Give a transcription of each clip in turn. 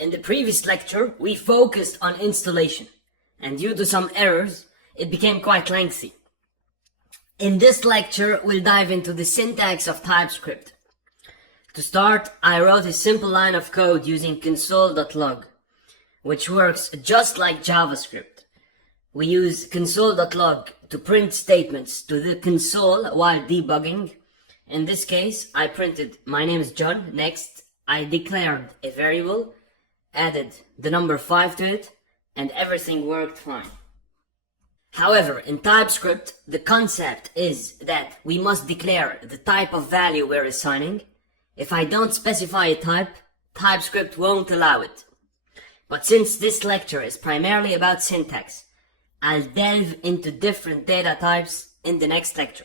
In the previous lecture, we focused on installation, and due to some errors, it became quite lengthy. In this lecture, we'll dive into the syntax of TypeScript. To start, I wrote a simple line of code using console.log, which works just like JavaScript. We use console.log to print statements to the console while debugging. In this case, I printed my name is John. Next, I declared a variable, added the number 5 to it, and everything worked fine. However, in TypeScript, the concept is that we must declare the type of value we're assigning. If I don't specify a type, TypeScript won't allow it. But since this lecture is primarily about syntax, I'll delve into different data types in the next lecture.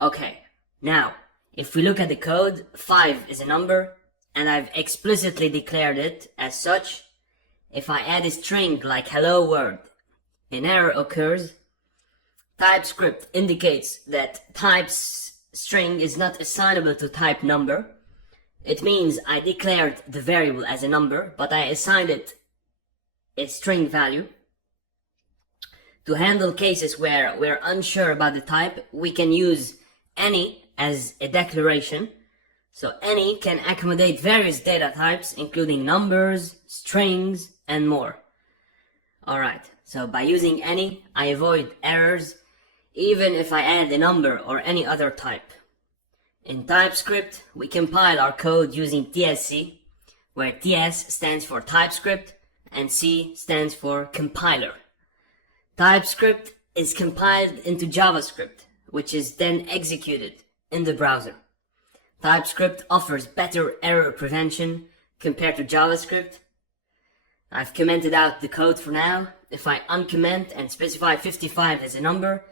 Okay, now, if we look at the code, 5 is a number, and I've explicitly declared it as such. If I add a string like hello world, an error occurs. TypeScript indicates that type's string is not assignable to type number. It means I declared the variable as a number, but I assigned it a string value. To handle cases where we're unsure about the type, we can use any as a declaration. So any can accommodate various data types, including numbers, strings, and more. Alright, so by using any, I avoid errors, even if I add a number or any other type. In TypeScript, we compile our code using TSC, where TS stands for TypeScript and C stands for compiler. TypeScript is compiled into JavaScript, which is then executed in the browser. TypeScript offers better error prevention compared to JavaScript. I've commented out the code for now. If I uncomment and specify 55 as a number,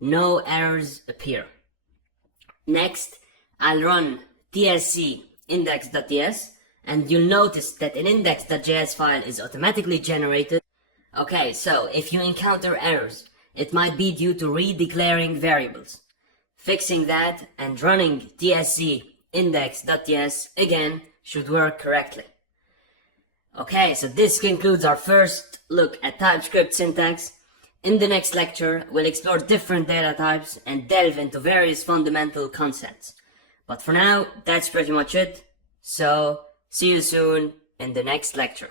no errors appear. Next, I'll run tsc index.js, and you'll notice that an index.js file is automatically generated. Okay, so if you encounter errors, it might be due to redeclaring variables. Fixing that and running tsc index.js again should work correctly. Okay, so this concludes our first look at TypeScript syntax. In the next lecture, we'll explore different data types and delve into various fundamental concepts. But for now, that's pretty much it. So, see you soon in the next lecture.